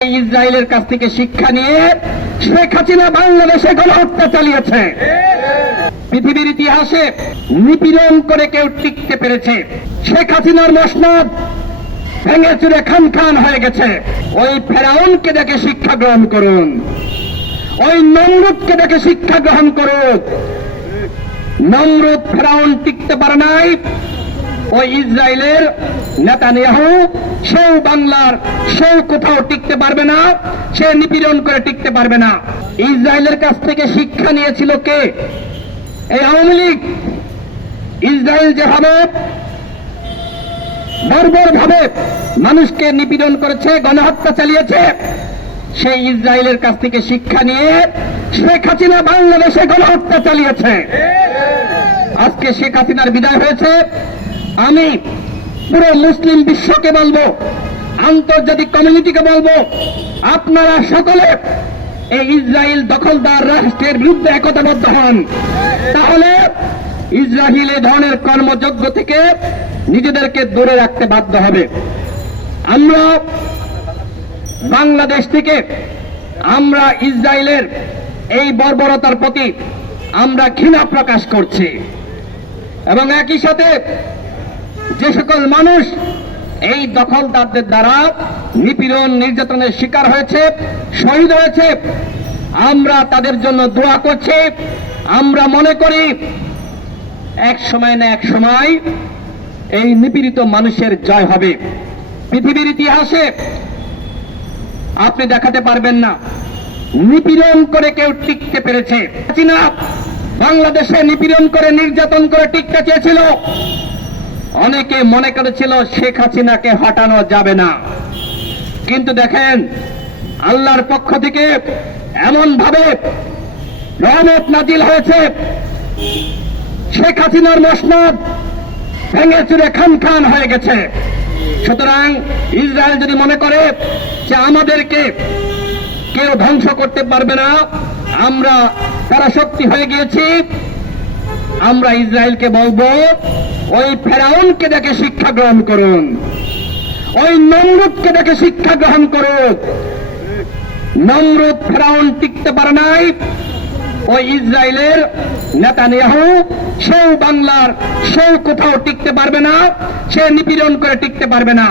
ইসরায়েলের কাছ থেকে শিক্ষা নিয়ে শেখ হাসিনা বাংলাদেশে গণহত্যা চালিয়েছে। পৃথিবীর ইতিহাসে নিপীড়ন করে কেউ টিকতে পেরেছে। শেখ হাসিনার মসনদ ভেঙে চুরে খান খান হয়ে গেছে। ওই ফেরাউনকে দেখে শিক্ষা গ্রহণ করুন। ওই নমরুদকে দেখে শিক্ষা গ্রহণ করুন নমরুদ ফেরাউন টিকতে পারে নাই। ওই ইসরায়েলের নেতানিয়াহু সেও বাংলার সেও কোথাও টিকতে পারবে না, সে নিপীড়ন করে টিকতে পারবে না। ইসরায়েলের কাছ থেকে শিক্ষা নিয়েছিল কে? এই আওয়ামী লীগ। ইসরায়েল যেভাবে বর্বর ভাবে মানুষকে নিপীড়ন করেছে, গণহত্যা চালিয়েছে, সেই ইসরায়েলের কাছ থেকে শিক্ষা নিয়ে শেখ হাসিনা বাংলাদেশে গণহত্যা চালিয়েছে। আজকে শেখ হাসিনার বিদায় হয়েছে। আমি পুরো মুসলিম বিশ্বকে বলব, আন্তর্জাতিক কমিউনিটিকে বলব, আপনারা সকলে এই ইসরায়েল দখলদার রাষ্ট্রের বিরুদ্ধে একতাবদ্ধ হন। তাহলে ইসরায়েল এ ধরনের কর্মযজ্ঞ থেকে নিজেদেরকে দূরে রাখতে বাধ্য হবে। আমরা বাংলাদেশ থেকে আমরা ইসরায়েলের এই বর্বরতার প্রতি আমরা ঘৃণা প্রকাশ করছি। এবং একই সাথে যে সকল মানুষ এই দখলদারদের দ্বারা নিপীড়ন, নির্যাতনের শিকার হয়েছে, শহীদ হয়েছে, আমরা তাদের জন্য দোয়া করছি। আমরা মনে করি এক সময় না এক সময় এই নিপীড়িত মানুষের জয় হবে। পৃথিবীর ইতিহাসে আপনি দেখাতে পারবেন না। নিপীড়ন করে কেউ টিকতে পেরেছে। বাংলাদেশে নিপীড়ন করে, নির্যাতন করে টিকতে চেয়েছিল। অনেকে মনে করেছিল শেখ হাসিনাকে হটানো যাবে না। কিন্তু দেখেন, আল্লাহর পক্ষ থেকে এমন ভাবে রহমত নাজিল হয়েছে। শেখ হাসিনার মসনদ ভেঙে চুরে খান খান হয়ে গেছে। সুতরাং ইসরায়েল যদি মনে করে যে আমাদেরকে কেউ ধ্বংস করতে পারবে না, আমরা তারা শক্তি হয়ে গিয়েছি। আমরা ইসরায়েলকে বলব, ওই ফেরাউনকে দেখে শিক্ষা গ্রহণ করুন। ওই নমরুদকে দেখে শিক্ষা গ্রহণ করুন। নমরুদ ফেরাউন টিকতে পারে নাই। ওই ইসরায়েলের নেতানিয়াহু, সেও বাংলার, সেও কোথাও টিকতে পারবে না, সে নিপীড়ন করে টিকতে পারবে না।